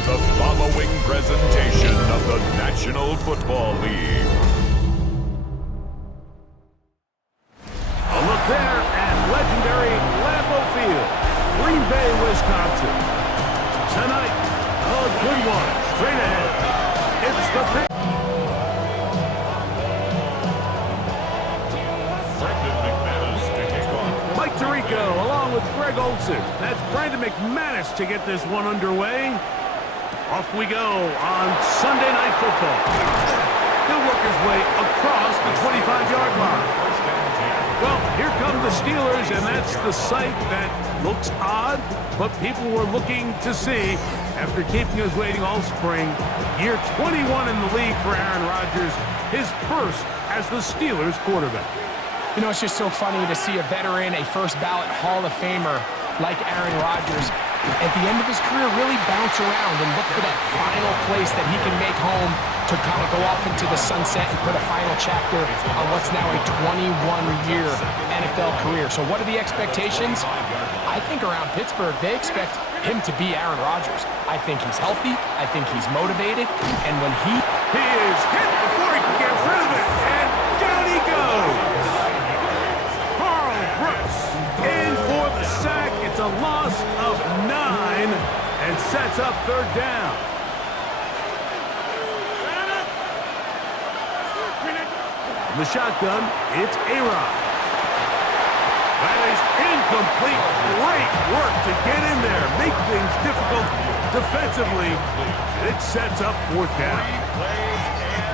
the following presentation of the National Football League. A look there at legendary Lambeau Field, Green Bay, Wisconsin. Tonight, a good one straight ahead. It's the Mike Tirico along with Greg Olson. That's Brandon McManus to get this one underway. Off we go on Sunday Night Football. He'll work his way across the 25-yard line. Well, here come the Steelers, and that's the sight that looks odd, but people were looking to see after keeping us waiting all spring. Year 21 in the league for Aaron Rodgers, his first as the Steelers quarterback. You know, it's just so funny to see a veteran, a first-ballot Hall of Famer like Aaron Rodgers, at the end of his career, really bounce around and look for that final place that he can make home to kind of go off into the sunset and put a final chapter on what's now a 21-year NFL career. So what are the expectations? I think around Pittsburgh, they expect him to be Aaron Rodgers. I think he's healthy. I think he's motivated. And when he is hit before he can get rid of it, and down he goes. Carl Brooks in for the sack. It's a loss of 9 and sets up third down. In the shotgun, it's A-Rod. That is incomplete. Great work to get in there. Make things difficult defensively. It sets up fourth down.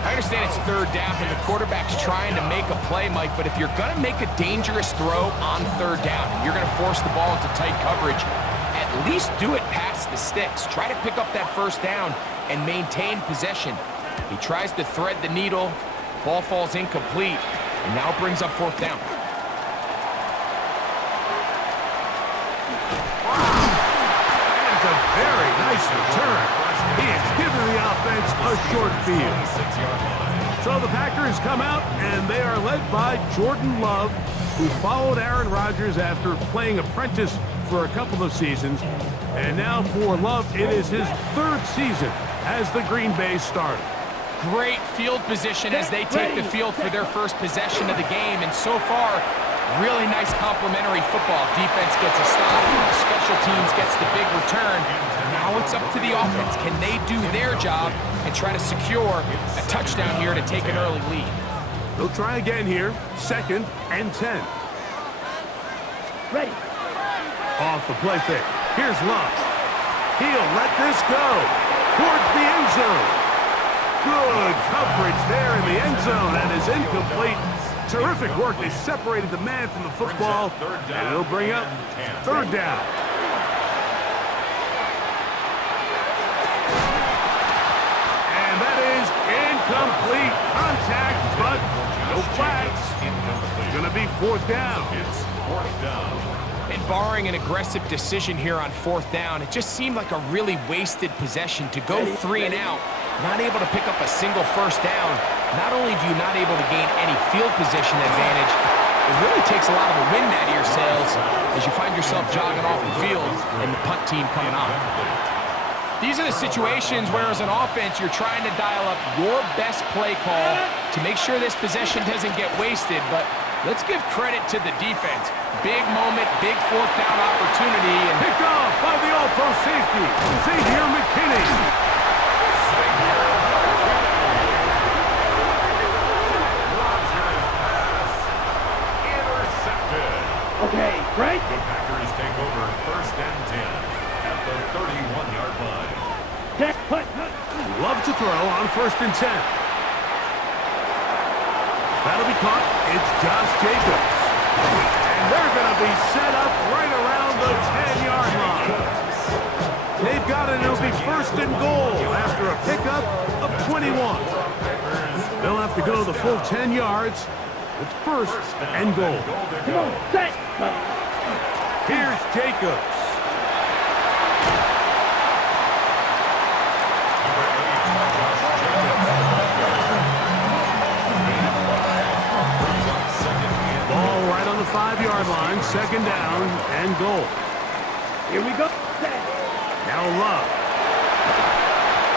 I understand it's third down and the quarterback's trying to make a play, Mike, but if you're going to make a dangerous throw on third down and you're going to force the ball into tight coverage, at least do it past the sticks. Try to pick up that first down and maintain possession. He tries to thread the needle. Ball falls incomplete, and now brings up fourth down. That's a very nice return. He has given the offense a short field. So the Packers come out, and they are led by Jordan Love, who followed Aaron Rodgers after playing apprentice for a couple of seasons. And now for Love, it is his third season as the Green Bay starter. Great field position as they take the field for their first possession of the game. And so far, really nice complementary football. Defense gets a stop. Special teams gets the big return. Now it's up to the offense. Can they do their job and try to secure a touchdown here to take an early lead? They'll try again here. 2nd and 10. Ready. Off the play fake. Here's Love. He'll let this go towards the end zone. Good coverage there in the end zone, and is incomplete. Terrific work. They separated the man from the football, and it'll bring up third down. And that is incomplete. Contact, but no flags. It's going to be fourth down. And barring an aggressive decision here on fourth down, it just seemed like a really wasted possession to go 3 and out. Not able to pick up a single first down. Not only do you not able to gain any field position advantage, it really takes a lot of the wind out of your sails as you find yourself jogging off the field and the punt team coming on. These are the situations where as an offense you're trying to dial up your best play call to make sure this possession doesn't get wasted, but let's give credit to the defense. Big moment, big fourth down opportunity. And picked off by the all-pro safety, Xavier McKinney. Okay, right? The Packers take over 1st and 10 at the 31-yard line. Love to throw on 1st and 10. That'll be caught. It's Josh Jacobs. And they're going to be set up right around the 10-yard line. They've got it. It'll be 1st and goal after a pickup of 21. They'll have to go the full 10 yards. It's 1st and goal. Come on, set. Here's Jacobs. Ball right on the 5-yard line. 2nd down and goal. Here we go. Now Love.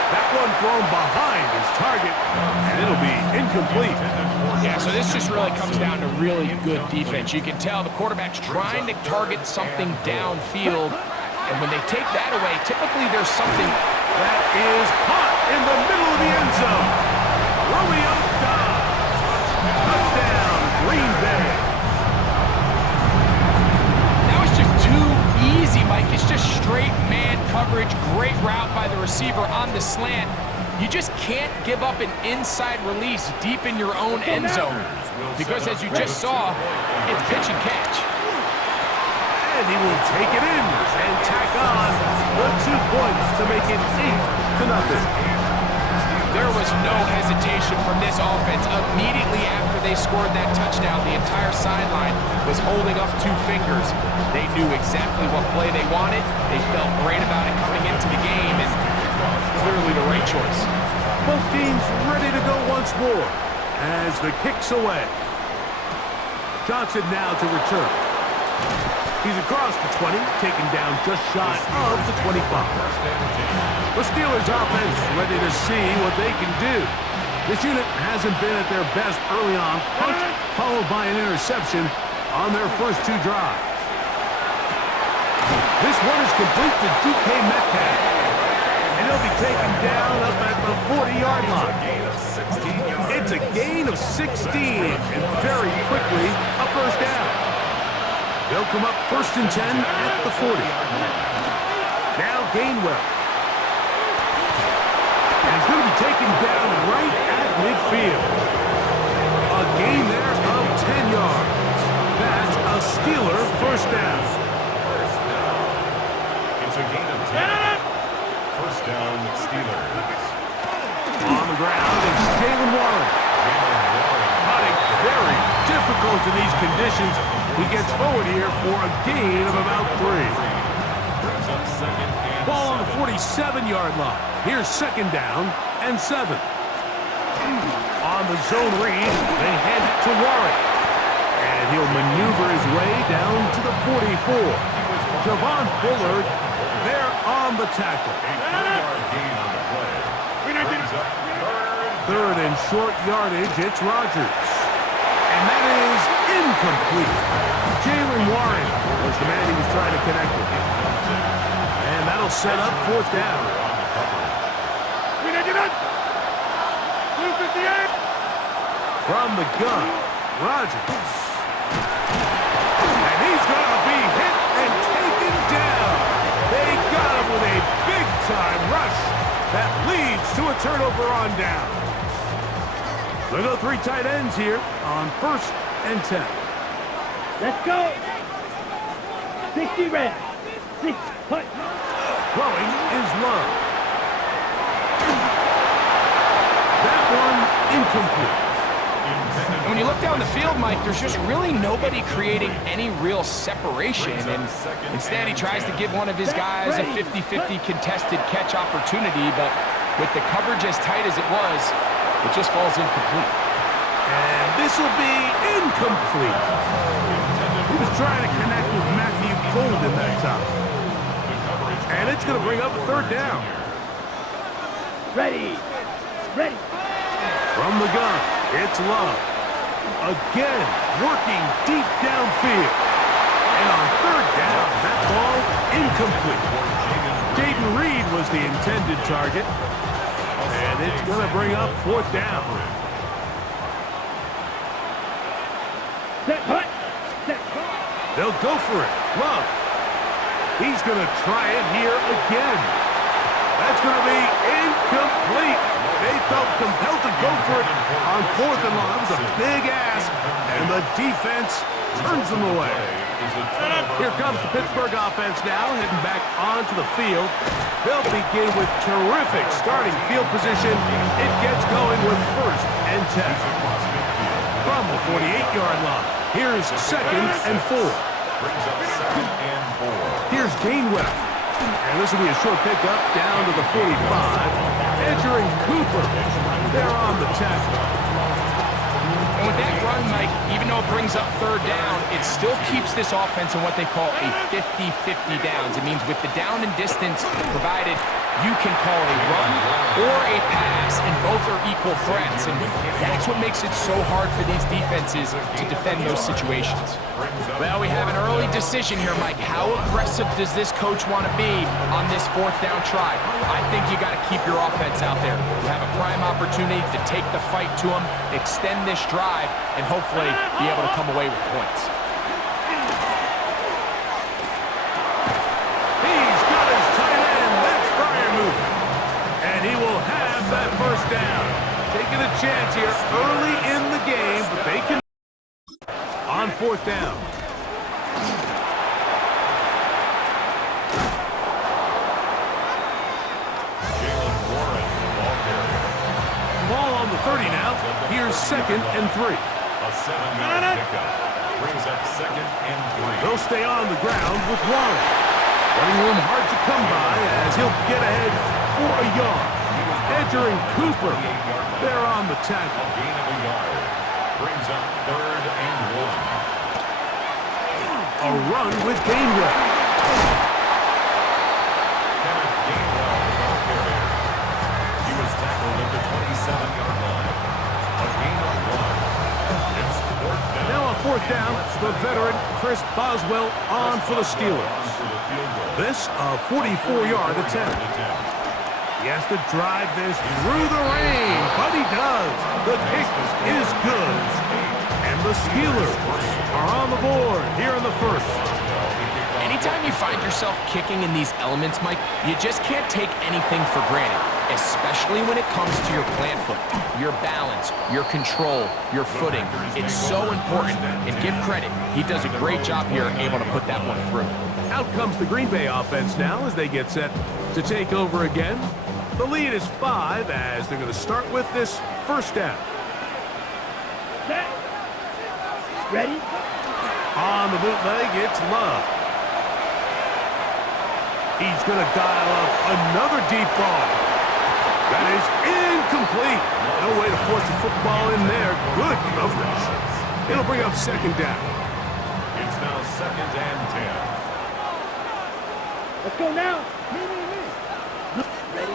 That one thrown behind his target, and it'll be incomplete. Yeah, so this just really comes down to really good defense. You can tell the quarterback's trying to target something downfield, and when they take that away, typically there's something that is caught in the middle of the end zone. Romeo Dobbs. Touchdown, Green Bay. That was just too easy, Mike. It's just straight man coverage, great route by the receiver on the slant. You just can't give up an inside release deep in your own end zone because, as you just saw, it's pitch and catch. And he will take it in and tack on the 2 points to make it 8-0. There was no hesitation from this offense. Immediately after they scored that touchdown, the entire sideline was holding up 2 fingers. They knew exactly what play they wanted. They felt great about it coming into the game, and clearly the right choice. Both teams ready to go once more as the kick's away. Johnson now to return. He's across the 20, taken down just shy of the 25. The Steelers offense ready to see what they can do. This unit hasn't been at their best early on, punt followed by an interception on their first 2 drives. This one is complete to DK Metcalf. And he'll be taken down up at the 40-yard line. It's a gain of 16, and very quickly a first down. They'll come up 1st and 10 at the 40. Now Gainwell. And he's going to be taken down right at midfield. A gain there of 10 yards. That's a Steeler first down. It's a gain of 10. First down, Steelers. On the ground is Jalen Warren. Cutting very difficult in these conditions. He gets forward here for a gain of about 3. Brings up 2nd and Ball on the 7. 47-yard line. Here's 2nd down and 7. On the zone read, they hand it to Warren. And he'll maneuver his way down to the 44. Javon Bullard there on the tackle. A 3-yard gain on the play. Brings up 3rd and short yardage, it's Rodgers. And that is incomplete. Jalen Warren was the man he was trying to connect with. And that'll set up 4th down. From the gun, Rodgers. And he's going to be hit and taken down. They got him with a big-time rush that leads to a turnover on down. We'll go 3 tight ends here on 1st and 10. Let's go. 60 red. 6 punt. Throwing is Love. That one incomplete. And when you look down the field, Mike, there's just really nobody creating any real separation. And instead, he tries to give one of his guys a 50-50 contested catch opportunity. But with the coverage as tight as it was, it just falls incomplete. And this will be incomplete. He was trying to connect with Matthew Golden that time. And it's going to bring up a 3rd down. Ready. Ready. From the gun, it's Love. Again, working deep downfield. And on 3rd down, that ball incomplete. Jaden Reed was the intended target. And it's going to bring up 4th down. Set punt. Set punt. They'll go for it. Love. He's going to try it here again. That's going to be incomplete. They felt compelled to go for it on 4th and long. That was a big ask, and the defense turns them away. Here comes the Pittsburgh offense now, heading back onto the field. They'll begin with terrific starting field position. It gets going with 1st and 10. From the 48-yard line, here's 2nd and 4. Brings up 2nd and 4. Here's Gainwell. And this will be a short pickup down to the 45. Entering Cooper. They're on the tackle. And with that run, Mike, even though it brings up 3rd down, it still keeps this offense in what they call a 50-50 downs. It means with the down and distance provided, You can call a run or a pass, and both are equal threats, and that's what makes it so hard for these defenses to defend those situations. Well, we have an early decision here, Mike. How aggressive does this coach want to be on this fourth down try? I think you got to keep your offense out there. You have a prime opportunity to take the fight to them, extend this drive, and hopefully be able to come away with points. He's got his tight end. That's Fryer moving. And he will have that first down. Taking a chance here early in the game, but they can on fourth down. Ball on the 30 now. Here's 2nd and 3. A 7-yard pickup brings up 2nd and 3. They'll stay on the ground with Warren. Running room hard to come by as he'll get ahead for a yard. Edger and Cooper, they're on the tackle. A gain of a yard brings up 3rd and 1. A run with Gainwell. Kenneth Gainwell, the ball carrier. He was tackled at the 27-yard line. A gain of 1. It's 4th down. Now on fourth down, the veteran Chris Boswell on for the Steelers. This a 44-yard attempt. He has to drive this through the rain, but he does. The kick is good. And the Steelers are on the board here in the first. Anytime you find yourself kicking in these elements, Mike, you just can't take anything for granted, especially when it comes to your plant foot, your balance, your control, your footing. It's so important, and give credit. He does a great job here able to put that one through. Out comes the Green Bay offense now as they get set to take over again. The lead is 5 as they're going to start with this first down. Set. Ready? On the bootleg, it's Love. He's going to dial up another deep ball. That is incomplete. No way to force the football in there. Good coverage. It'll bring up 2nd down. It's now 2nd and 10. Let's go now. Ready?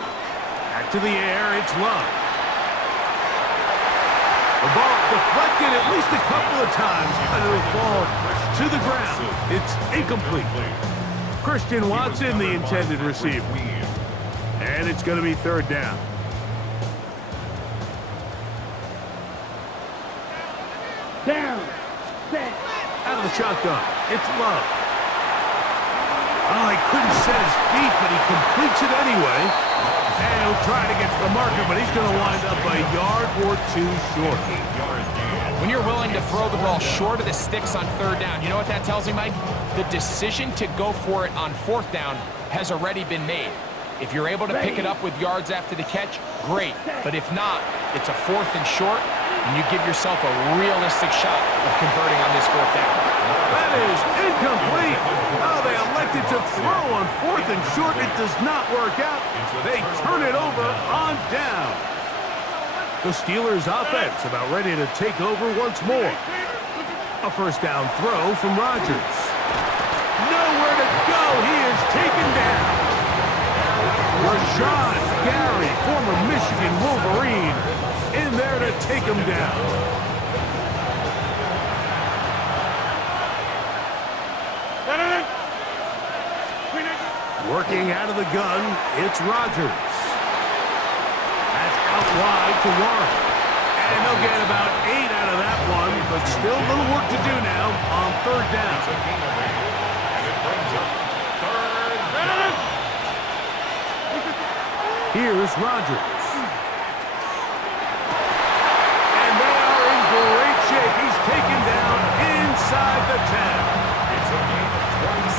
Back to the air, it's Love. The ball deflected at least a couple of times, but it'll fall to the ground. It's incomplete. Christian Watson, the intended receiver. And it's going to be 3rd down. Down. Set. Out of the shotgun, it's Love. Oh, he couldn't set his feet, but he completes it anyway. And he'll try to get to the marker, but he's going to wind up a yard or 2 short. When you're willing to throw the ball short of the sticks on 3rd down, you know what that tells me, Mike? The decision to go for it on 4th down has already been made. If you're able to pick it up with yards after the catch, great. But if not, it's a 4th and short, and you give yourself a realistic shot of converting on this 4th down. That is incomplete. Oh, they elected to throw on 4th and short. It does not work out. They turn it over on down. The Steelers' offense about ready to take over once more. A first down throw from Rodgers. Nowhere to go. He is taken down. Rashawn Gary, former Michigan Wolverine, in there to take him down. Working out of the gun, it's Rodgers. That's out wide to Warren. And they'll get about 8 out of that one, but still a little work to do now on 3rd down. Here's Rodgers. And they are in great shape. He's taken down inside the 10.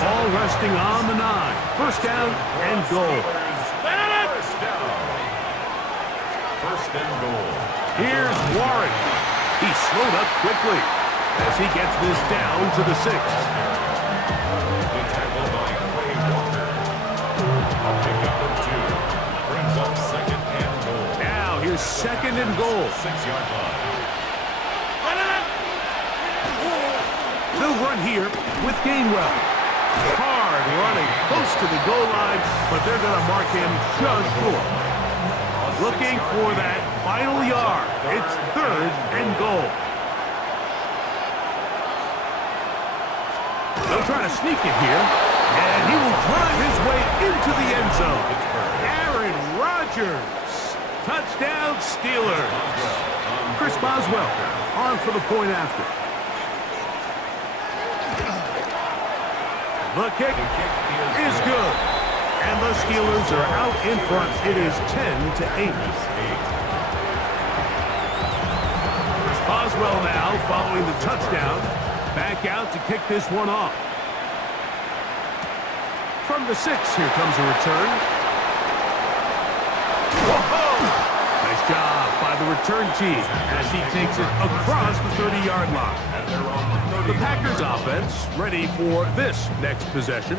All resting on the 9. First down and goal. First and goal. Here's Warren. He's slowed up quickly as he gets this down to the 6. The tackle by Quay Walker. A pickup of 2. Brings up 2nd and goal. Now here's 2nd and goal. 6-yard line. They'll run here with Gainwell. Hard running close to the goal line, but they're going to mark him just short. Looking for that final yard. It's 3rd and goal. They'll try to sneak it here, and he will drive his way into the end zone. Aaron Rodgers. Touchdown, Steelers. Chris Boswell on for the point after. The kick is good. And the Steelers are out in front. It is 10-8. Chris Boswell now following the touchdown. Back out to kick this one off. From the 6, here comes a return. Whoa! Nice job by the return team as he takes it across the 30-yard line. The Packers offense ready for this next possession.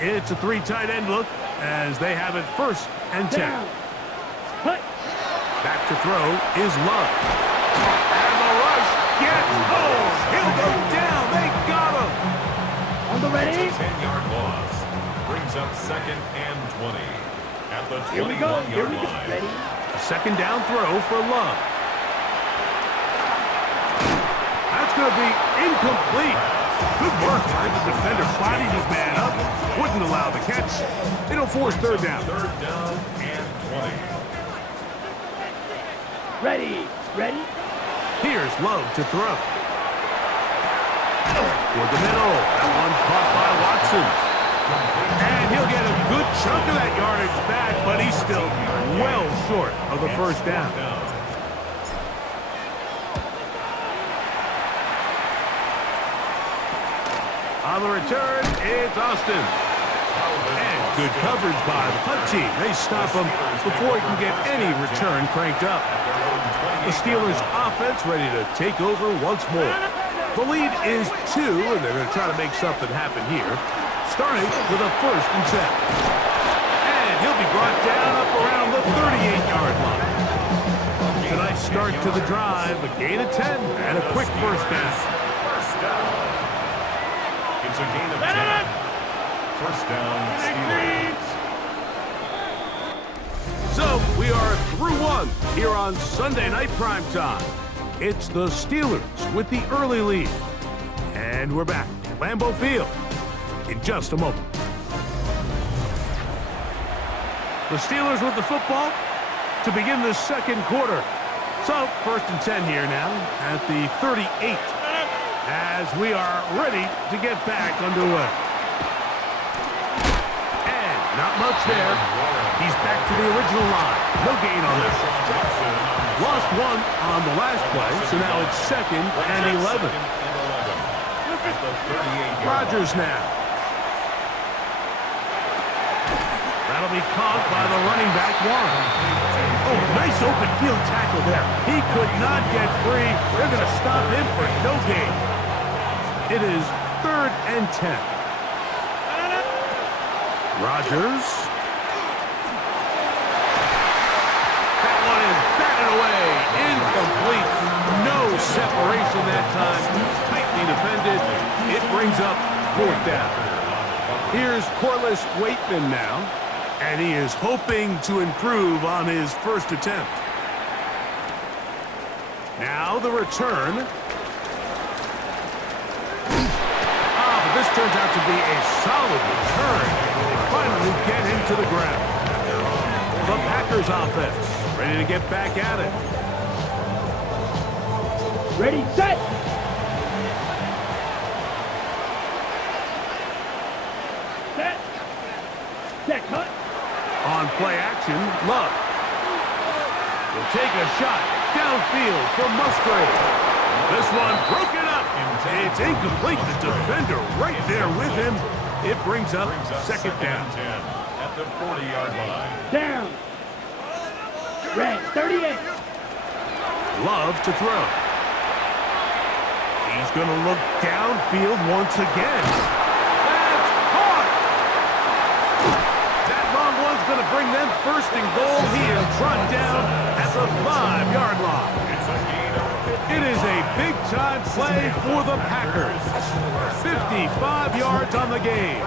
It's a 3 tight end look as they have it 1st and 10. Back to throw is Love. And the rush gets home. He'll go down. They got him. On the ready. 10-yard loss brings up 2nd and 20 at the 21-yard line. Ready. A 2nd down throw for Love. That's going to be incomplete. Good work by the defender. Bodied his man up. Wouldn't allow the catch. It'll force 3rd down. 3rd down and 20. Ready. Ready. Here's Love to throw. Toward the middle. That one caught by Watson. And he'll get a good chunk of that yardage back, but he's still well short of the 1st down. On the return, it's Austin. And good coverage by the punt team. They stop him before he can get any return cranked up. The Steelers' offense ready to take over once more. The lead is 2, and they're going to try to make something happen here. Starting with a 1st and 10. And he'll be brought down up around the 38-yard line. A nice start to the drive, a gain of 10, and a quick 1st down. It's a gain of 10. 1st down, Steelers. So we are through 1 here on Sunday Night Primetime. It's the Steelers with the early lead. And we're back at Lambeau Field in just a moment. The Steelers with the football to begin the 2nd quarter. So 1st and 10 here now at the 38 as we are ready to get back underway. And not much there. He's back to the original line. No gain on that. Lost 1 on the last play, so now it's 2nd and 11. Rodgers now. That'll be caught by the running back, Warren. Oh, nice open field tackle there. He could not get free. They're going to stop him for no gain. It is 3rd and 10. Rodgers. That one is batted away. Incomplete. No separation that time. Tightly defended. It brings up 4th down. Here's Corliss Waitman now. And he is hoping to improve on his 1st attempt. Now the return. But this turns out to be a solid return. They finally get him to the ground. The Packers offense ready to get back at it. Ready, set. Set. Set, cut. On play action, Love. Will take a shot downfield for Musgrave. This one broken up. It's incomplete. The defender right there with him. It brings up 2nd down. 10 at the 40-yard line. Down. Red, 38. Love to throw. He's going to look downfield once again. That's caught. That long one's going to bring them 1st and goal. He is brought down at the 5-yard line. It's a gain of It is a big-time play for the Packers. 55 yards on the game.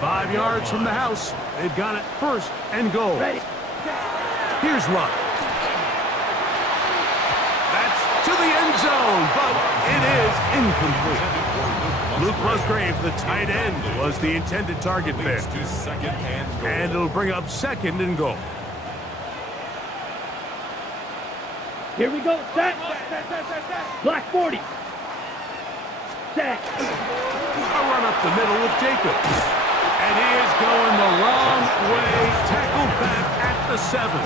5 yards from the house. They've got it first and goal. Here's Luck. That's to the end zone, but it is incomplete. Luke Musgrave, the tight end, was the intended target there. And it'll bring up second and goal. Here we go. Set. Black 40. Set. A run up the middle with Jacobs. And he is going the wrong way. Tackled back at the 7.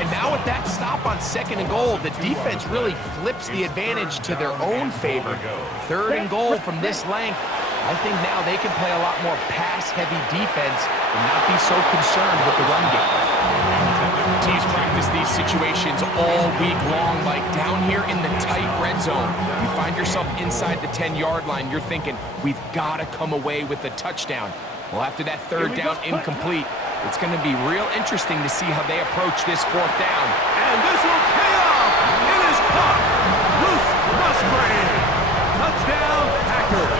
And now with that stop on second and goal, the defense really flips the advantage to their own favor. Third and goal from this length. I think now they can play a lot more pass-heavy defense and not be so concerned with the run game. Teams practice these situations all week long, like down here in the tight red zone. You find yourself inside the 10-yard line, you're thinking, we've got to come away with a touchdown. Well, after that third down incomplete, it's going to be real interesting to see how they approach this fourth down. And this will pay off. It is caught. Luke Musgrave. Touchdown, Packers.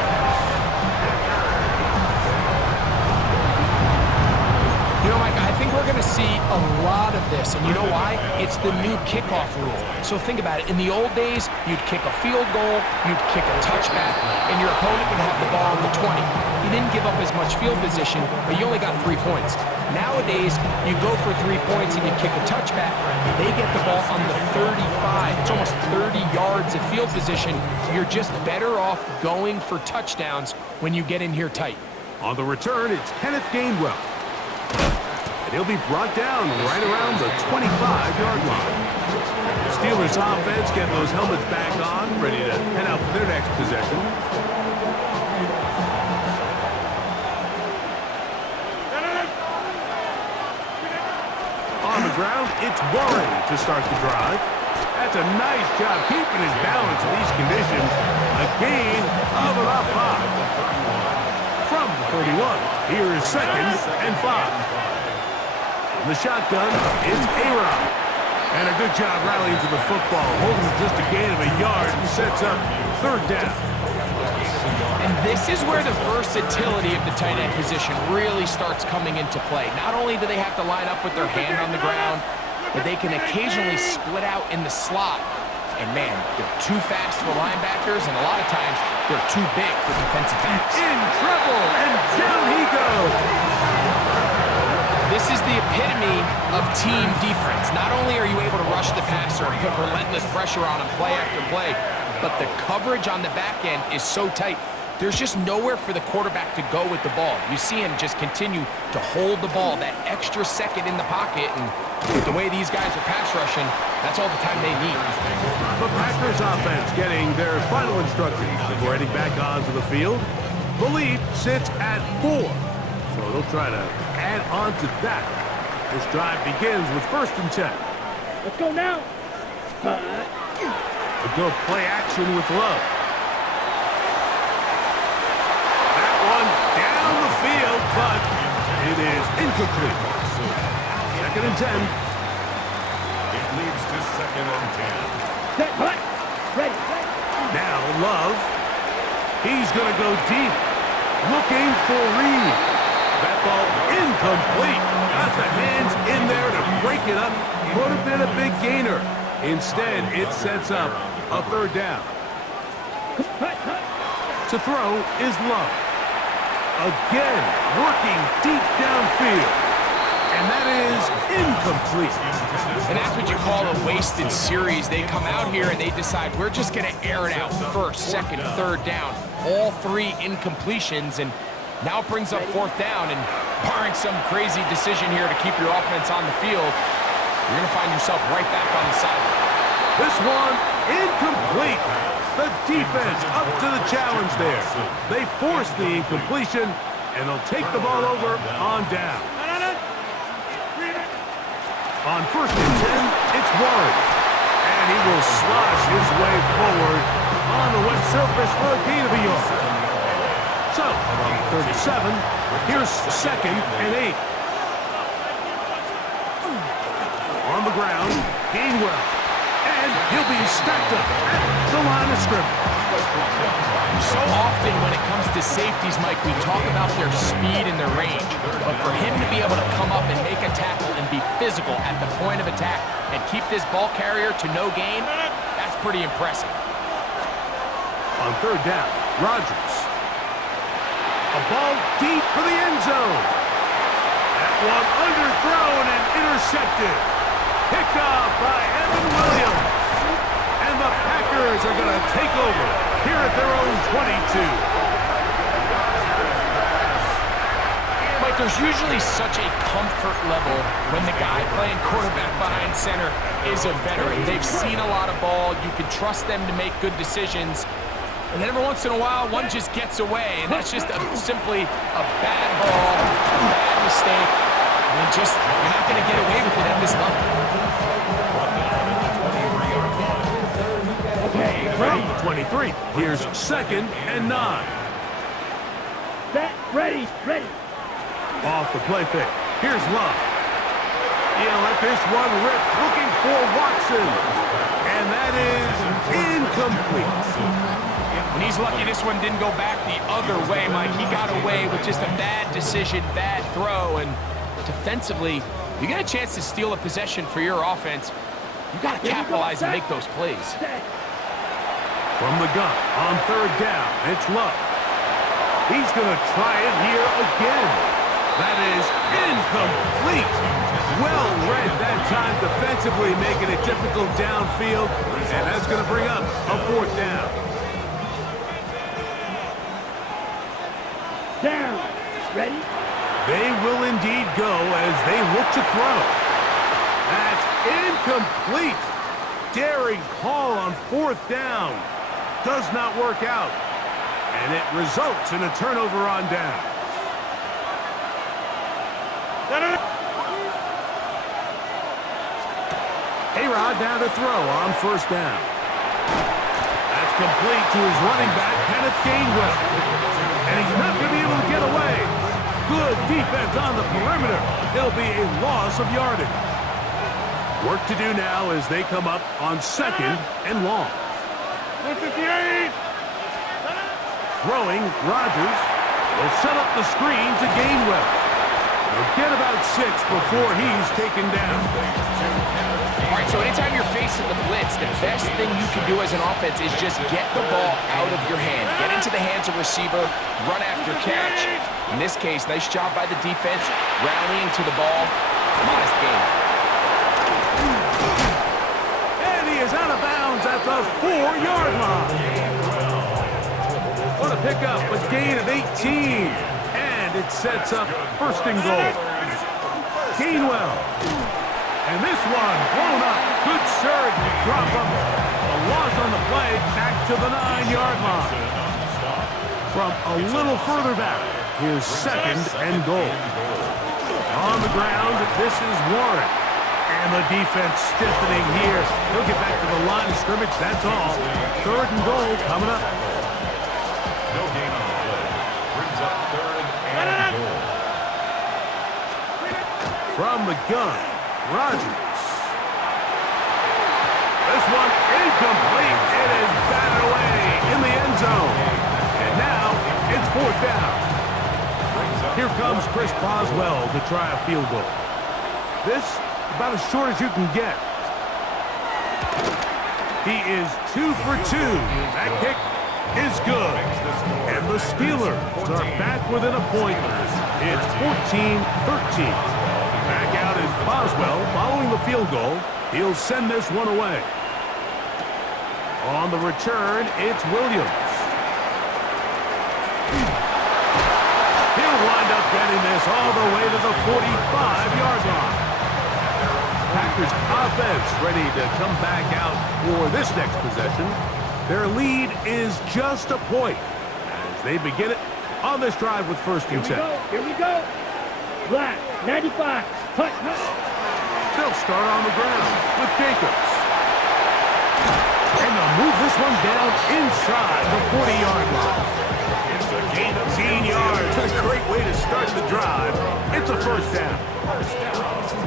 You know, Mike, I think we're going to see a lot of this, and you know why? It's the new kickoff rule. So think about it. In the old days, you'd kick a field goal, you'd kick a touchback, and your opponent would have the ball on the 20. You didn't give up as much field position, but you only got 3 points. Nowadays, you go for 3 points and you kick a touchback. They get the ball on the 35. It's almost 30 yards of field position. You're just better off going for touchdowns when you get in here tight. On the return, it's Kenneth Gainwell. And he'll be brought down right around the 25-yard line. Steelers offense getting those helmets back on, ready to head out for their next possession. On the ground, it's Warren to start the drive. That's a nice job keeping his balance in these conditions. A gain of about 5. From the 31, here is second and 5. The shotgun is A-Rod. And a good job rallying to the football, holding just a gain of a yard and sets up third down. And this is where the versatility of the tight end position really starts coming into play. Not only do they have to line up with their hand on the ground, but they can occasionally split out in the slot. And man, they're too fast for linebackers, and a lot of times they're too big for defensive backs. In trouble, and down he goes. This is the epitome of team defense. Not only are you able to rush the passer and put relentless pressure on him play after play, but the coverage on the back end is so tight. There's just nowhere for the quarterback to go with the ball. You see him just continue to hold the ball that extra second in the pocket, and with the way these guys are pass rushing, that's all the time they need. The Packers offense getting their final instructions before heading back onto the field. The lead sits at 4, so they'll try to add on to that. This drive begins with 1st and 10. Let's go now. A good play action with Love. That one down the field, but it is incomplete. 2nd and 10. It leads to 2nd and 10. Set. Black. Ready. Now Love. He's going to go deep. Looking for Reed. That ball incomplete. Got the hands in there to break it up. Would have been a big gainer. Instead, it sets up a 3rd down. To throw is Love. Again, working deep downfield. And that is incomplete. And that's what you call a wasted series. They come out here and they decide, we're just going to air it out 1st, 2nd, 3rd down. All 3 incompletions, and now it brings up 4th down. And barring some crazy decision here to keep your offense on the field, you're going to find yourself right back on the sideline. This one incomplete. The defense up to the challenge there. They force the incompletion, and they'll take the ball over on down. On 1st and 10, it's Warren. And he will slosh his way forward on the wet surface for a gain of a yard. So, from 37, here's 2nd and 8. On the ground, Gainwell. And he'll be stacked up at the line of scrimmage. So often when it comes to safeties, Mike, we talk about their speed and their range. But for him to be able to come up and make a tackle and be physical at the point of attack and keep this ball carrier to no gain, that's pretty impressive. On third down, Rodgers. A ball deep for the end zone. That one underthrown and intercepted. Picked off by Evan Williams. And the Packers are going to take over here at their own 22. But there's usually such a comfort level when the guy playing quarterback behind center is a veteran. They've seen a lot of ball. You can trust them to make good decisions. And then every once in a while, one just gets away, and that's just simply a bad ball, a bad mistake, and you're not going to get away with it at this level. From the 23, here's 2nd and 9. Set, ready, ready. Off the play fake, here's Love. He'll let this one rip, looking for Watson. And that is incomplete. And he's lucky this one didn't go back the other way, Mike. He got away with just a bad decision, bad throw, and defensively, you get a chance to steal a possession for your offense. You got to capitalize and make those plays. From the gun, on third down, it's Love. He's going to try it here again. That is incomplete. Well read that time defensively, making it difficult downfield, and that's going to bring up a 4th down. Down. Ready? They will indeed go as they look to throw. That's incomplete. Daring call on 4th down. Does not work out. And it results in a turnover on down. A-Rod down to throw on 1st down. That's complete to his running back, Kenneth Gainwell. And he's not going to be able to get away. Good defense on the perimeter. There'll be a loss of yardage. Work to do now as they come up on 2nd and long. 158. Throwing, Rodgers will set up the screen to Gainwell. He'll get about 6 before he's taken down. All right, so anytime you're facing the blitz, the best thing you can do as an offense is just get the ball out of your hand. Get into the hands of receiver, run after catch. In this case, nice job by the defense, rallying to the ball. Modest gain. And he is out of bounds at the 4-yard line. What a pickup, a gain of 18. And it sets up 1st and goal. Gainwell. And this one blown up. Good surge to drop him. A loss on the play back to the 9-yard line. From a little further back, here's 2nd and goal. On the ground, this is Warren. And the defense stiffening here. He'll get back to the line of scrimmage, that's all. 3rd and goal coming up. No gain on the play. Brings up 3rd and goal. From the gun, Rodgers. This one incomplete. It is batted away in the end zone. And now it's 4th down. Here comes Chris Boswell to try a field goal. This about as short as you can get. He is 2 for 2. That kick is good. And the Steelers are back within a point. It's 14-13. Back out is Boswell following the field goal. He'll send this one away. On the return, it's Williams. He'll wind up getting this all the way to the 45-yard line. Packers offense ready to come back out for this next possession. Their lead is just a point as they begin it on this drive with 1st and 10. Here we go. Black, 95. Hut. They'll start on the ground with Jacobs. And they'll move this one down inside the 40-yard line. It's 18 yards. A great way to start the drive. It's a 1st down.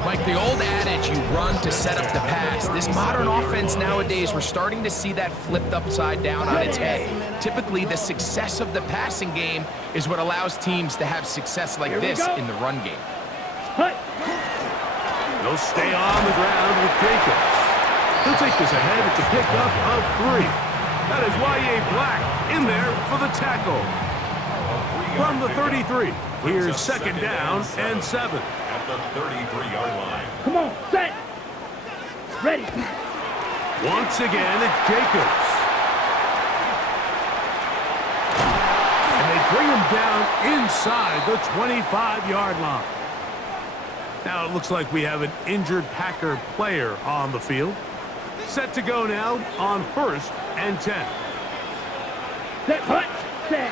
Like the old adage, you run to set up the pass. This modern offense nowadays, we're starting to see that flipped upside down on its head. Typically, the success of the passing game is what allows teams to have success like this in the run game. They'll stay on the ground with Jacobs. He'll take this ahead. It's a pickup of 3. That is Y.A. Black in there for the tackle. From the 33, here's second down and 7. At the 33-yard line. Come on, set. Ready. Once again, it's Jacobs. And they bring him down inside the 25-yard line. Now it looks like we have an injured Packer player on the field. Set to go now on 1st and 10. Set, hut, set.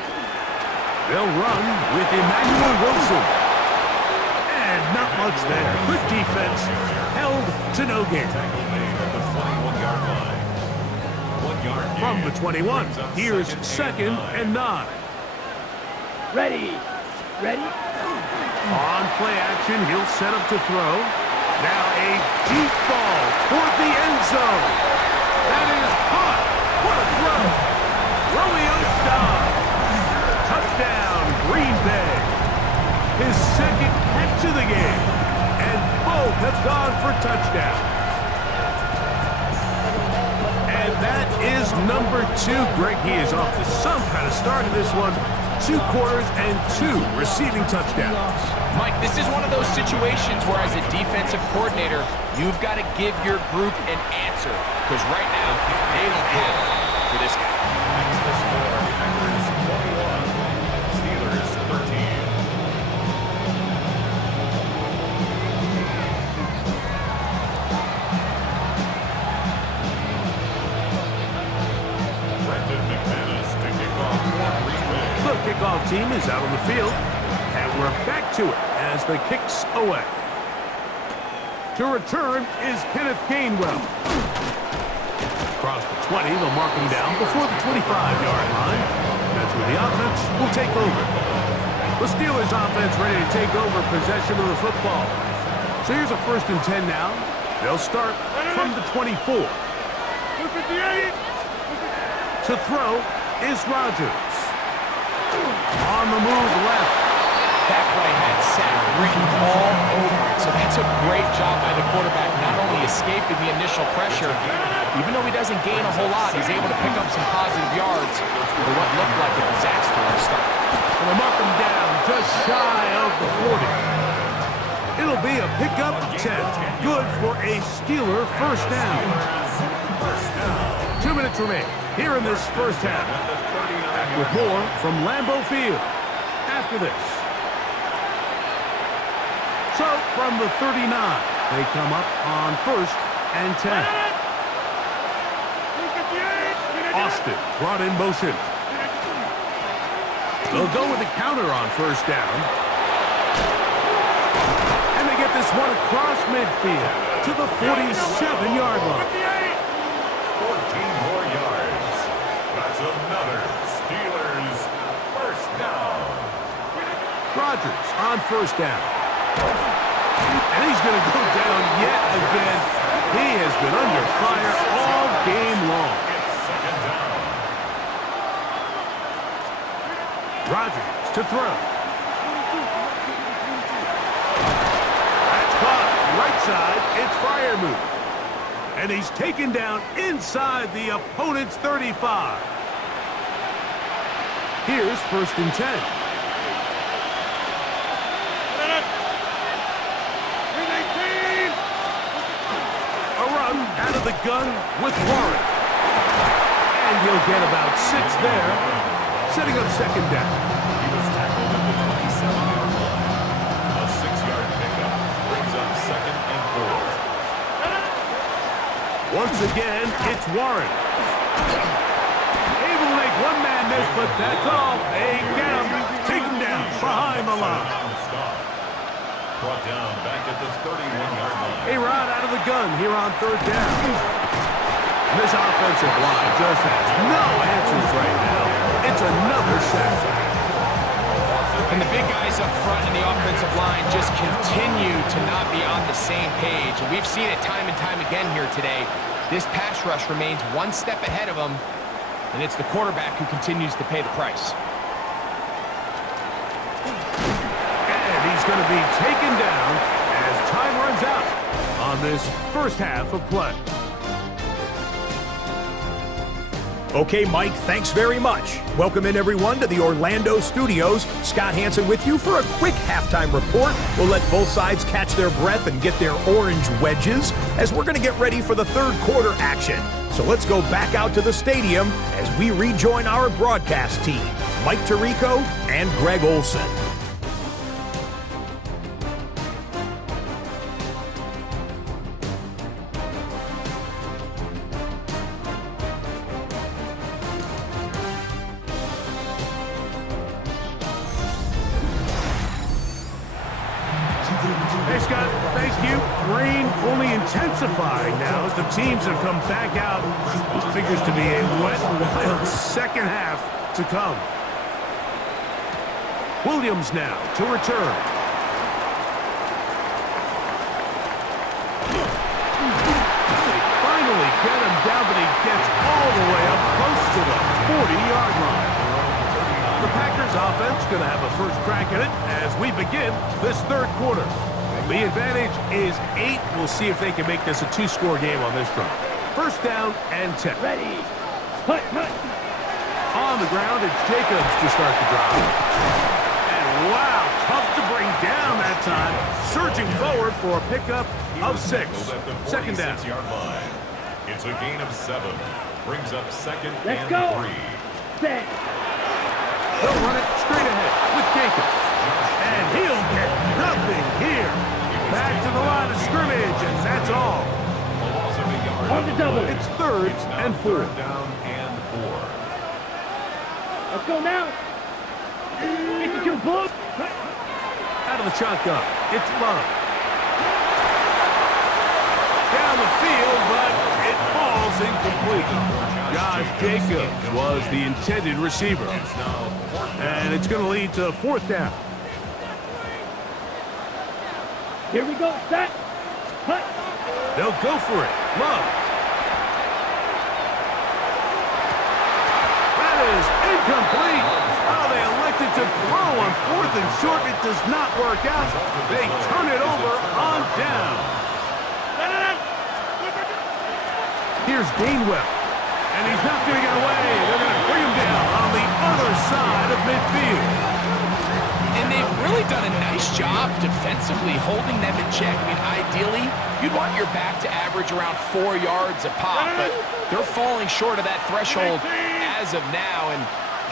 They'll run with Emmanuel Wilson. And not much there. Good defense. Held to no gain. Tackle made at the 21-yard line. 1 yard gain. From the 21, here's second and 9. Ready. Ready. On play action, he'll set up to throw. Now a deep ball toward the end zone. That is caught. What a throw. Romeo Dobbs. Touchdown, Green Bay. His second catch of the game. And both have gone for touchdown. And that is number 2. Greg, he is off to some kind of start in this one. 2 quarters and 2 receiving touchdowns. Mike, this is one of those situations where as a defensive coordinator, you've got to give your group an answer. Because right now, they don't have it for this guy. Next to score, Packers 21, Steelers 13. Brendan McManus to kick off for Green Bay. The kickoff team is out on the field. And we're back to it as the kick's away. To return is Kenneth Gainwell. Across the 20, they'll mark him down before the 25-yard line. That's where the offense will take over. The Steelers offense ready to take over possession of the football. So here's a 1st and 10 now. They'll start from the 24. To throw is Rodgers. On the move left. That play had sack written all over it, so that's a great job by the quarterback, not only escaping the initial pressure, even though he doesn't gain a whole lot, he's able to pick up some positive yards for what looked like a disaster to start. And they'll mark him down just shy of the 40. It'll be a pickup of 10. Good for a Steeler first down. 2 minutes remain here in this first half. Back with more from Lambeau Field after this. So, from the 39, they come up on 1st and 10. Austin brought in motion. They'll go with a counter on 1st down. And they get this one across midfield to the 47-yard line. 14 more yards. That's another Steelers first down. Rodgers on 1st down. And he's going to go down yet again. He has been under fire all game long. It's second down. Rodgers to throw. That's caught. Right side, it's Freiermuth. And he's taken down inside the opponent's 35. Here's 1st and 10. Out of the gun with Warren. And he'll get about 6 there, setting up second down. He was tackled at the 27-yard line. A 6-yard pickup brings up 2nd and 4. Once again, it's Warren. Able to make one man miss, but that's all. They get him. Take him down behind the line. Brought down back at the 31-yard line. A-Rod out of the gun here on 3rd down. This offensive line just has no answers right now. It's another sack. And the big guys up front in the offensive line just continue to not be on the the same page, and we've seen it time and time again here today. This pass rush remains one step ahead of them, and it's the quarterback who continues to pay the price. And he's going to be taken down as time runs out on this first half of play. Okay, Mike, thanks very much. Welcome in, everyone, to the Orlando studios. Scott Hansen with you for a quick halftime report. We'll let both sides catch their breath and get their orange wedges as we're going to get ready for the third quarter action. So let's go back out to the stadium as we rejoin our broadcast team, Mike Tirico and Greg Olson. Hey, Scott, thank you. Rain only intensifying now as the teams have come back out. This figures to be a wet, wild second half to come. Williams now to return. They finally get him down, but he gets all the way up close to the 40-yard line. The Packers offense going to have a first crack at it as we begin this third quarter. The advantage is 8. We'll see if they can make this a two-score game on this drive. First down and 10. Ready. Hut, hut. On the ground, it's Jacobs to start the drive. And wow, tough to bring down that time. Surging forward for a pickup of 6. Second down. 46-yard line. It's a gain of 7. Brings up second Let's and go. 3. Set. They'll run it straight ahead with Jacobs. And he'll get nothing here. Back to the line of scrimmage, and that's all. A loss of a yard. On the double. It's third It's now and 4. third down and 4. Let's go now. 52 Bulls. Out of the shotgun, it's Love. Down the field, but it falls incomplete. Josh Jacobs was the intended receiver. And it's going to lead to fourth down. Here we go. Set. Hut. They'll go for it. Love. That is incomplete. Oh, they elected to throw on fourth and short. It does not work out. They turn it over on down. Here's Gainwell. And he's not going to get away. They're going to bring him down on the other side of midfield. And they've really done a nice job defensively holding them in check. I mean, ideally, you'd want your back to average around 4 yards a pop, but they're falling short of that threshold as of now, and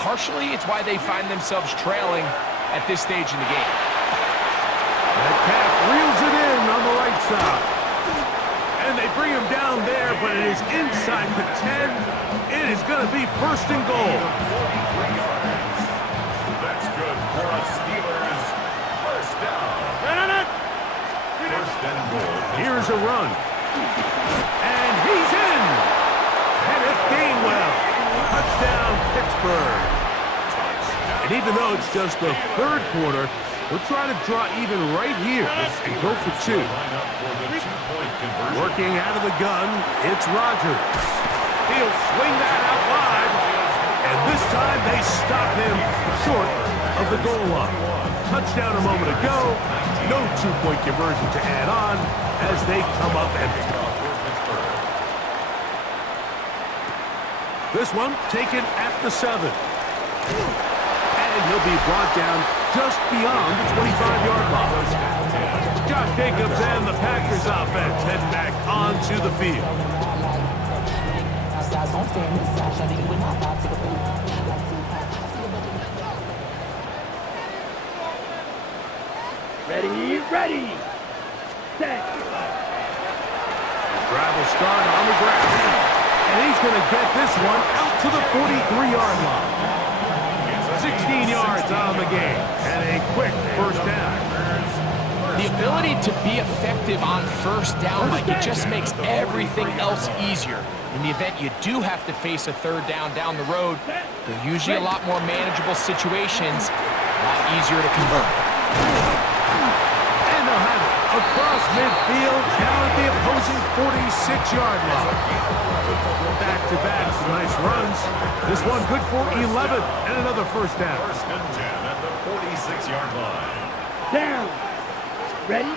partially it's why they find themselves trailing at this stage in the game. That calf reels it in on the right side. And they bring him down there, but it is inside the 10. It is going to be first and goal. That's good for a Steelers first down. First and goal. Here's a run. And he's in. Kenneth Gainwell. Touchdown, Pittsburgh. And even though it's just the third quarter, we're trying to draw even right here and go for 2. Working out of the gun, it's Rodgers. He'll swing that out wide. And this time they stop him short of the goal line. Touchdown a moment ago. No 2-point conversion to add on as they come up empty. This one taken at the 7. And he'll be brought down just beyond the 25-yard line. Josh Jacobs and the Packers offense head back onto the field. Ready, ready. Set. Drive will start on the ground. And he's going to get this one out to the 43-yard line. 16 yards on the game. And a quick first down. The ability to be effective on first down, Mike, it just makes everything else easier. In the event you do have to face a third down the road, they're usually a lot more manageable situations, a lot easier to convert. And they'll have it across midfield, down at the opposing 46-yard line. Back-to-back, some nice runs. This one good for 11 and another first down. First and 10 at the 46-yard line. Down. Ready?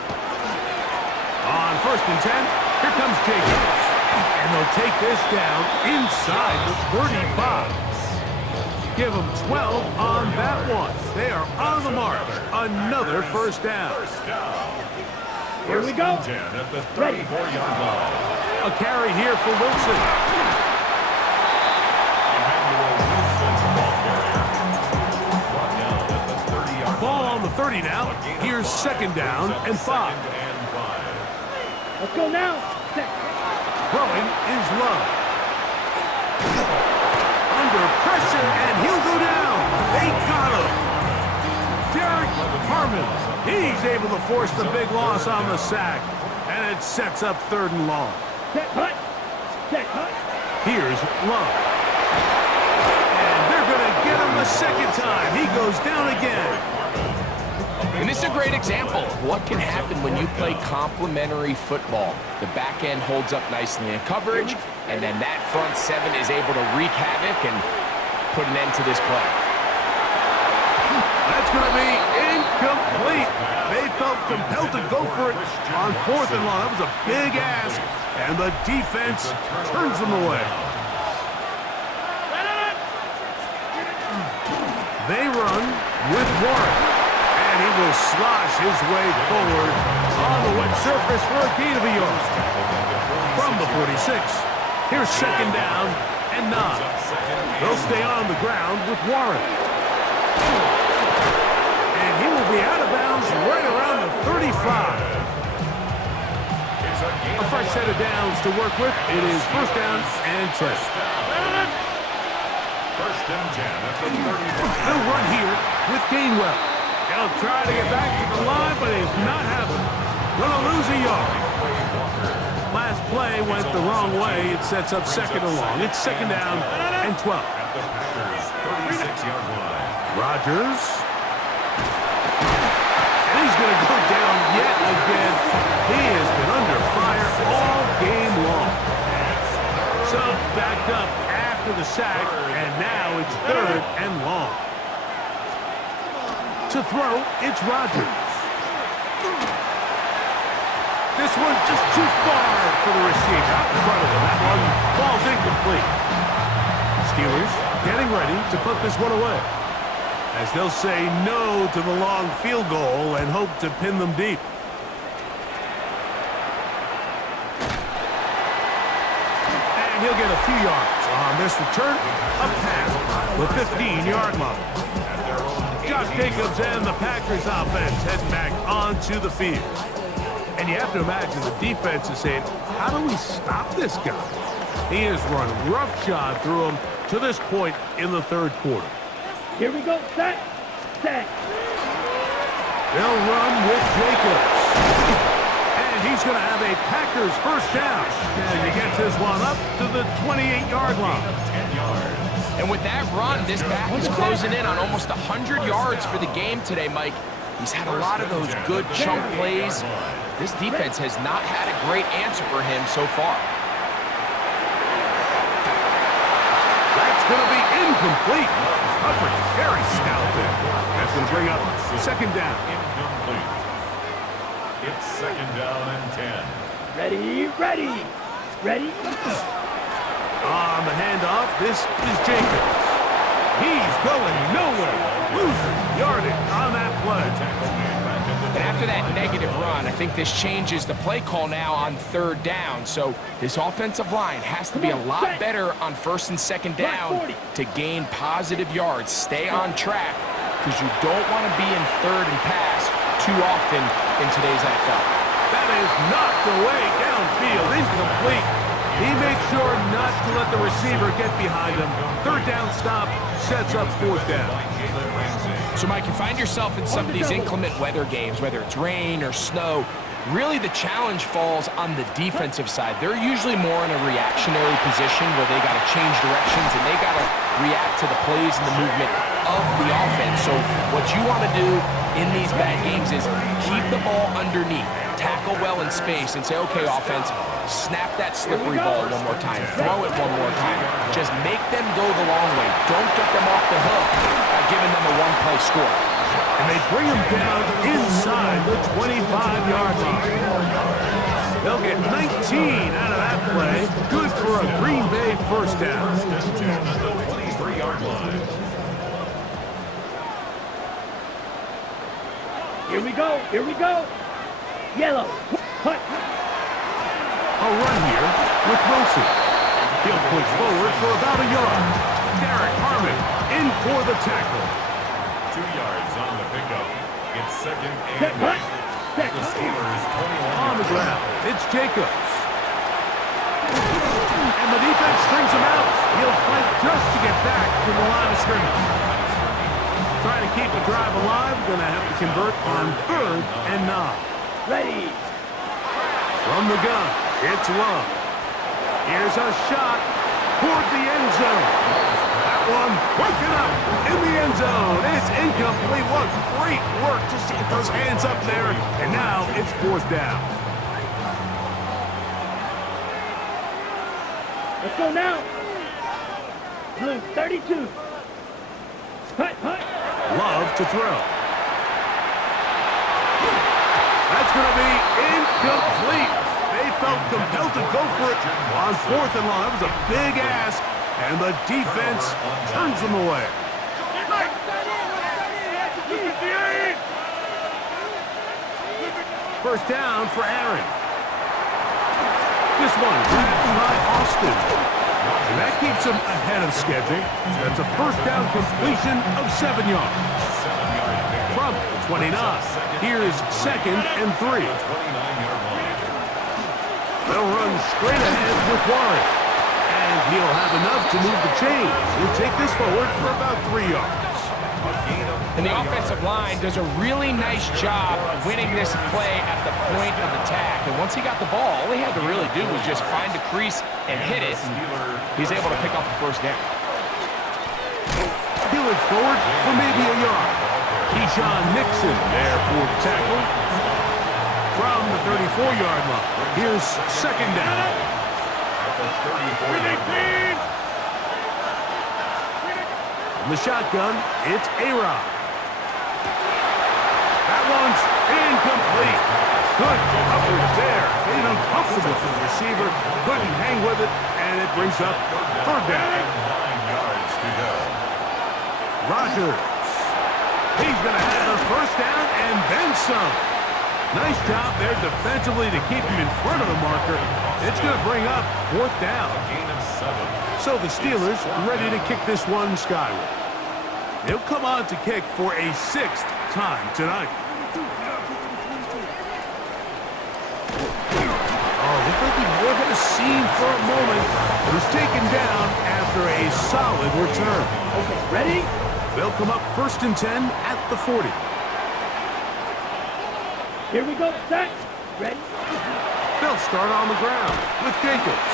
On first and 10, here comes Jacobs. And they'll take this down inside the 35. Give them 12 on that one. They are on the mark. Another first down. Here we go. 10 at the 34-yard line. A carry here for Wilson. Emmanuel Wilson's ball carrier. Brought down at the 30-yard Ball line. on the 30 now. Here's second down and 5. Second and 5. Let's go now. Set. Throwing is Love. Under pressure, and he'll go down. They got him. Derek Harmon. He's able to force the big loss on the sack. And it sets up third and long. Set hut. Set hut. Here's Love. And they're going to get him the second time. He goes down again. And this is a great example of what can happen when you play complementary football. The back end holds up nicely in coverage, and then that front seven is able to wreak havoc and put an end to this play. That's going to be incomplete. They felt compelled to go for it on fourth and long. That was a big ask, and the defense turns them away. They run with Warren, and he will slosh his way forward on the wet surface for a gain of a yard. From the 46, here's second down and 9. They'll stay on the ground with Warren. And he will be out of bounds right around the 35. A fresh set of downs to work with. It is first down and 10. First and 10 at the 35. They'll run here with Gainwell. He'll try to get back to the line, but it's not happening. Gonna lose a yard. Last play went the wrong way. It sets up second and long. It's second down and 12. At the Packers' 36-yard line. Rodgers. And he's going to go down yet again. He has been under fire all game long. So backed up after the sack, and now it's third and long. To throw, it's Rodgers. This one just too far for the receiver. Out in front of him. That one falls incomplete. Steelers getting ready to put this one away, as they'll say no to the long field goal and hope to pin them deep. And he'll get a few yards on this return. Up past the 15-yard line. Josh Jacobs and the Packers offense heading back onto the field. And you have to imagine the defense is saying, how do we stop this guy? He has run roughshod through him to this point in the third quarter. Here we go. Set. Set. They'll run with Jacobs. And he's going to have a Packers first down. And he gets this one up to the 28-yard line. 10 yards. And with that run, this back is closing in on almost 100 yards for the game today, Mike. He's had a lot of those good chunk plays. This defense has not had a great answer for him so far. That's going to be incomplete. Coverage very stout there. That's going to bring up second down. Incomplete. It's second down and 10. Ready. Ready. Ready. On the handoff, this is Jacobs. He's going nowhere. Losing yardage on that play. And after that negative run, I think this changes the play call now on third down. So this offensive line has to be a lot better on first and second down to gain positive yards. Stay on track, because you don't want to be in third and pass too often in today's NFL. That is knocked away downfield, incomplete. He makes sure not to let the receiver get behind him. Third down stop sets up fourth down. So, Mike, you find yourself in some of these inclement weather games, whether it's rain or snow. Really, the challenge falls on the defensive side. They're usually more in a reactionary position where they got to change directions and they got to react to the plays and the movement of the offense. So what you want to do in these bad games is keep the ball underneath. Tackle tackle well in space and say, okay, offense, snap that slippery ball one more time. Throw it one more time. Just make them go the long way. Don't get them off the hook by giving them a one-play score. And they bring him down inside the 25-yard line. They'll get 19 out of that play. Good for a Green Bay first down. At the 23-yard line. Here we go. Here we go. Yellow. Hut. A run here with Wilson. He'll push forward for about a yard. Derek Harmon in for the tackle. 2 yards on the pickup. It's second Set and hut. 8. Set The hut. Steelers 21. On the ground, it's Jacobs. And the defense strings him out. He'll fight just to get back to the line of scrimmage. Trying to keep the drive alive, gonna have to convert on 3rd and 9. Ready. From the gun, it's Love. Here's a shot toward the end zone. That one broken up in the end zone. It's incomplete. What great work just to get those hands up there. And now it's 4th down. Let's go now. Blue 32. Hut, hut. Love to throw. That's going to be incomplete. They felt compelled to go for it on 4th and long. That was a big ask, and the defense turns them away. First down for Aaron. This one grabbed by Austin. And that keeps him ahead of schedule. That's a first down completion of 7 yards. From 29, here's 2nd and 3. They'll run straight ahead with Warren. And he'll have enough to move the chains. He'll take this forward for about 3 yards. And the offensive line does a really nice job winning this play at the point of attack. And once he got the ball, all he had to really do was just find a crease and hit it. And he's able to pick up the first down. He'll forward for maybe a yard. Keyshawn Nixon there for the tackle. From the 34-yard line, here's 2nd down. From the shotgun, it's A-Rod. That one's incomplete. Good coverage there. Made it uncomfortable for the receiver. Couldn't hang with it, and it brings up 3rd down. 9 yards to go. Rodgers. He's going to have a first down and then some. Nice job there defensively to keep him in front of the marker. It's going to bring up 4th down. Gain of 7. So the Steelers ready to kick this one skyward. They'll come on to kick for a 6th time tonight. Oh, looked like he was in a scene for a moment. He was taken down after a solid return. Okay, ready? They'll come up 1st and 10 at the 40. Here we go. Set. Ready. They'll start on the ground with Jacobs.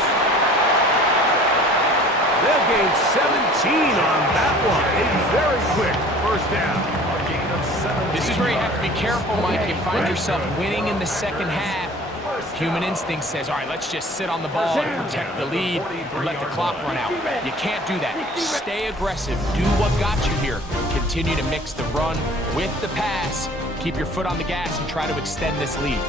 They'll gain 17 on that one. A very quick first down. This is where you have to be careful, Mike. You find yourself winning in the second half. Human instinct says, all right, let's just sit on the ball and protect the lead and let the clock run out. You can't do that. Stay aggressive. Do what got you here. Continue to mix the run with the pass. Keep your foot on the gas and try to extend this lead.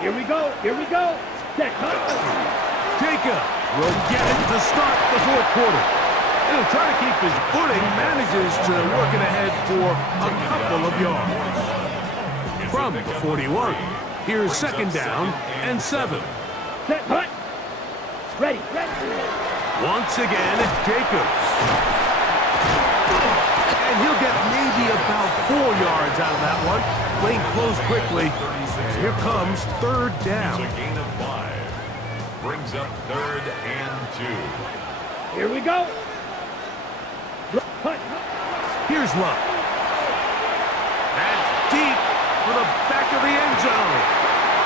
Here we go. Here we go. Set. Hut. Jacob will get it to start the 4th quarter. He'll try to keep his footing, manages to work it ahead for a couple of yards. From the 41, here's 2nd down and 7. Set. Hut. Ready. Ready. Once again, it's Jacobs. And he'll get maybe about 4 yards out of that one. Lane closed quickly. Here comes 3rd down. It's a gain of 5. Brings up 3rd and 2. Here we go. Punt. Here's Love. That's deep for the back of the end zone.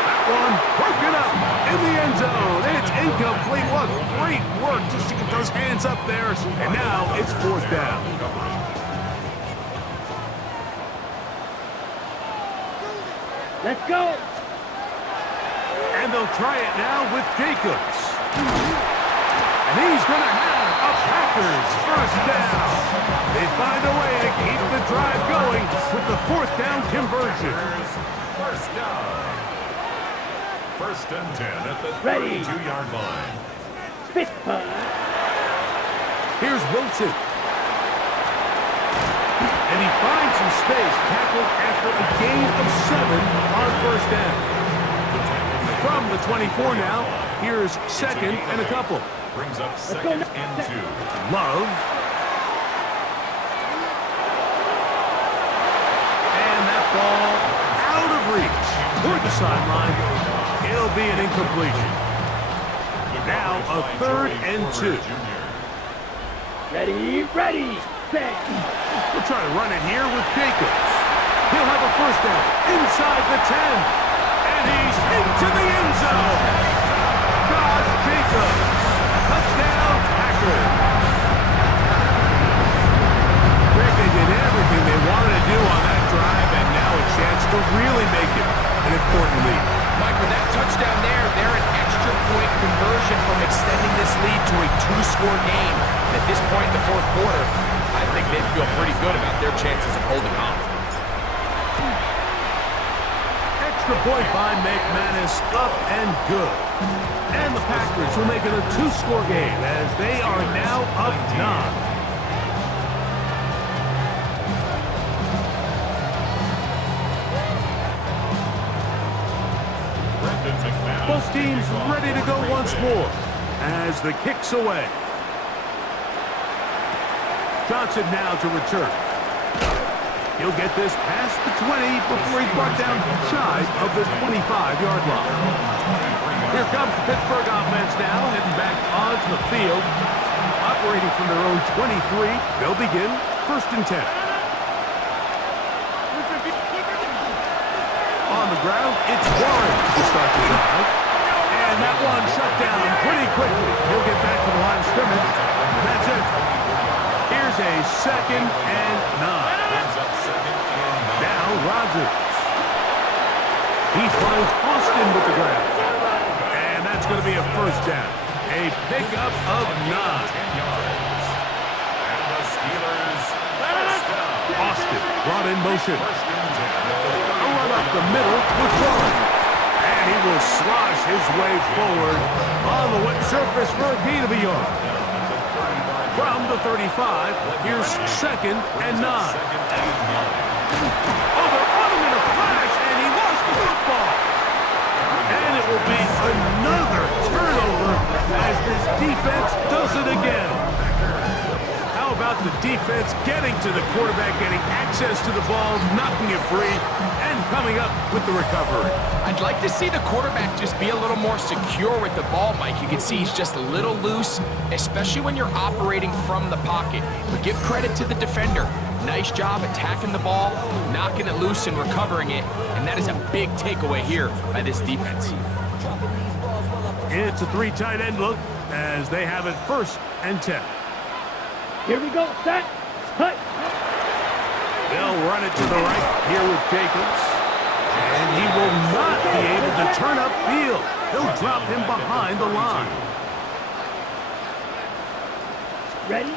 That one broken up in the end zone. It's incomplete. What great work just to get those hands up there. And now it's 4th down. Let's go. And they'll try it now with Jacobs. And he's going to have a Packers 1st down. They find a way to keep the drive going with the 4th down conversion. 1st down. 1st and 10 at the 32-yard line. Fifth punt. Here's Wilson. And he finds some space, tackled after a gain of 7 on 1st down. From the 24 now, here's 2nd and a couple. Brings up 2nd and 2. Love. And that ball out of reach. Toward the sideline. It'll be an incompletion. Now a 3rd and 2. Ready, set. We'll try to run it here with Jacobs. He'll have a 1st down inside the 10. And he's into the end zone. Josh Jacobs. Touchdown, Packers. Greg, they did everything they wanted to do on that drive, and now a chance to really make it an important lead. Mike, with that touchdown there, they're an extra point conversion from extending this lead to a 2-score game. At this point in the 4th quarter, I think they feel pretty good about their chances of holding on. Extra point by McManus, up and good. And the Packers will make it a 2-score game as they are now up 9. Both teams ready to go once more as the kick's away. Johnson now to return. He'll get this past the 20 before he's brought down shy of the 25-yard line. Here comes the Pittsburgh offense now, heading back onto the field. Operating from their own 23, they'll begin 1st and 10. On the ground, it's Warren to start the drive. And that one shut down pretty quickly. He'll get back to the line of scrimmage. And that's it. Here's a 2nd and 9. Now Rodgers. He finds Austin with the grab. And that's going to be a 1st down. A pickup of 9. Austin brought in motion. A run up the middle with Warren. And he will slosh his way forward on the wet surface for a gain of a yard. From the 35, here's 2nd and 9. Oh, they're on him in a flash, and he lost the football. And it will be another turnover as this defense does it again. How about the defense getting to the quarterback, getting access to the ball, knocking it free, and coming up with the recovery? I'd like to see the quarterback just be a little more secure with the ball, Mike. You can see he's just a little loose, especially when you're operating from the pocket. But give credit to the defender. Nice job attacking the ball, knocking it loose and recovering it, and that is a big takeaway here by this defense. It's a 3 tight end look as they have it 1st and 10. Here we go, set, cut. They'll run it to the right here with Jacobs. And he will not be able to turn upfield. He'll drop him behind the line. Ready?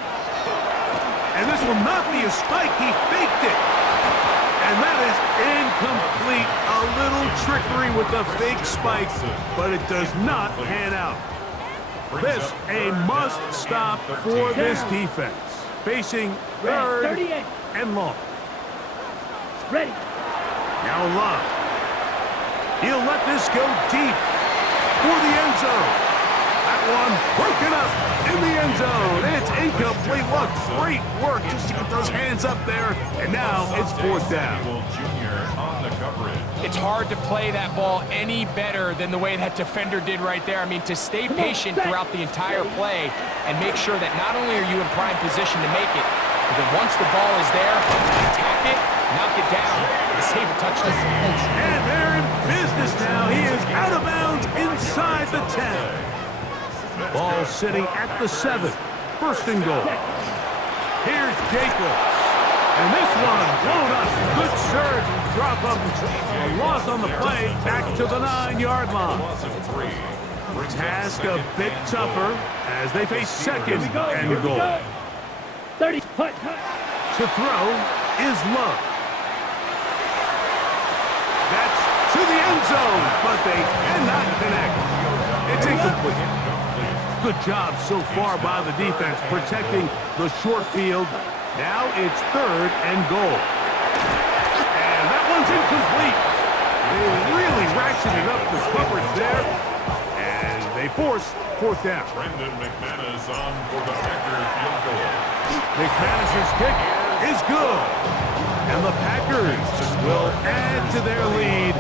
And this will not be a spike. He faked it. And that is incomplete. A little trickery with the fake spike, but it does not pan out. This a must stop for this defense. Facing 3rd and long. Ready. Now Love. He'll let this go deep for the end zone. That one broken up in the end zone. It's incomplete. What great work just to get those hands up there. And now it's fourth down. Jr. on the coverage. It's hard to play that ball any better than the way that defender did right there. I mean, to stay patient throughout the entire play and make sure that not only are you in prime position to make it, but that once the ball is there, attack it, knock it down, and save a touchdown. And they're in business now. He is out of bounds inside the 10. Ball sitting at the 7. First and goal. Here's Jacobs. And this one blown up. Good surge and drop up. A loss on the play back to the 9-yard line. Task a bit tougher as they face second and goal. 30, hut. To throw is Love. That's to the end zone, but they cannot connect. It's incomplete. Good job so far by the defense protecting the short field. Now it's third and goal. And that one's incomplete. They really ratcheted up the coverage there. And they force fourth down. Brendan McManus on for the Packers field goal. McManus's kick is good. And the Packers will add to their lead